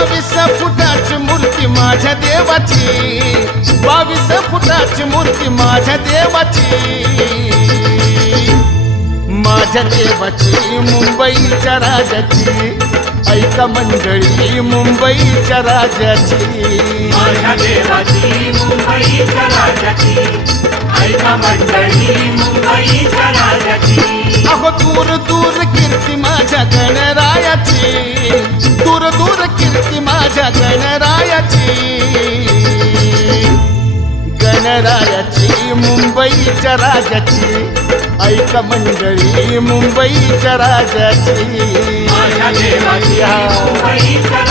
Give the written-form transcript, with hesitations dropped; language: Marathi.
22 फुटाची मूर्ती माझ्या देवाची, 22 फुटाची मूर्ती माझ्या देवाची, माझ्या देवाची मुंबईच्या राजाची, ऐका मंडळी मुंबईच्या राजाची, माझ्या देवाची मुंबईच्या राजाची, ऐका मंडळी मुंबईच्या राजाची. अहो दूर दूर कीर्ती माझ्या गणरायाची, दूर दूर कीर्ती माझ्या गणरायाची, गणरायाची मुंबईच्या राजाची, ऐका मंडळी मुंबईच्या राजाची, माझ्या देवाची मुंबईच्या